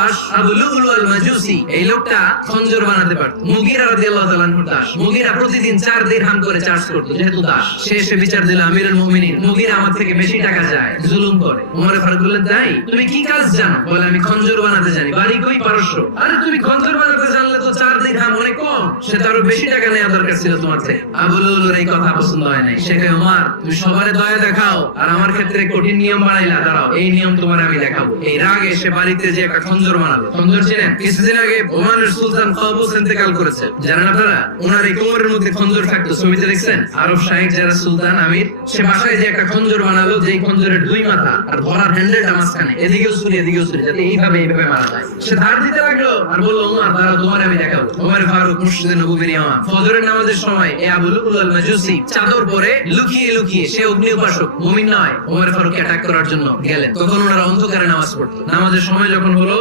দাস আবু লুলু আল মাজুসি, এই লোকটা খঞ্জর বানাতে পারত। মুগীরা রাদিয়াল্লাহু তাআলা আনহু দাস। মুগীরা প্রতিদিন 4 দিরহাম করে চার্জ করত, যেহেতু দাস। সে এসে বিচার দিল, আমিরুল মুমিনিন, মুগীরা আমার থেকে বেশি টাকা চায়, জুলুম করে। ওমর ফারুক বললেন, তাই? তুমি কি কাজ জানো? বলে, আমি খঞ্জর বানাতে জানি। বাড়ি কই? পারস্য। আরে তুমি খঞ্জর বানাতে জানলে তো 4 দিরহাম অনেক কম, সে তো আরো বেশি টাকা নেওয়া দরকার ছিল তোমার থেকে। আবু লুলুর এই কথা পছন্দ হয় নাই। সে কয়, ওমর, তুমি সবারে দয়া দেখাও আর আমার ক্ষেত্রে কঠিন নিয়ম বানাইলা, দাঁড়াও এই নিয়ম তোমার আমি দেখাবো। এই রাগে সে বাড়িতে যে একটা খঞ্জর বানালো। খঞ্জর ছিলেন, কিছুদিন আগে ওমানের সুলতান কাবুস ইন্তেকাল করেছে, জানেন আপনারা? ওনার এই কোমরের মধ্যে খঞ্জর থাকতো, ছবিতে দেখছেন? আরব শাহেক যারা সুলতান আমির, সে বাসায় যে একটা খঞ্জর বানালো, যেই খঞ্জরের 2 মাথা আর ধরার হ্যান্ডেলটা মাঝখানে, এদিকেও ছুরি এদিকেও ছুরি, যাতে এইভাবে মারা যায়। সে ধার দিতে লাগলো আর বললো, ওমর দাঁড়াও তোমার আমি দেখাবো। ওমর ফারুক মসজিদে নববীর ইমাম, ফজরের নামাজের সময় এই আবু লুলু আল মাজুসি চাদর পরে লুকিয়ে লুকিয়ে, সে অগ্নি উপাসক, মুমিন নয়, ওমর ফারুক অ্যাটাক করার জন্য গেলেন। তখন ওনারা অন্ধকারে নামাজ পড়তো। নামাজের সময় যখন হলো,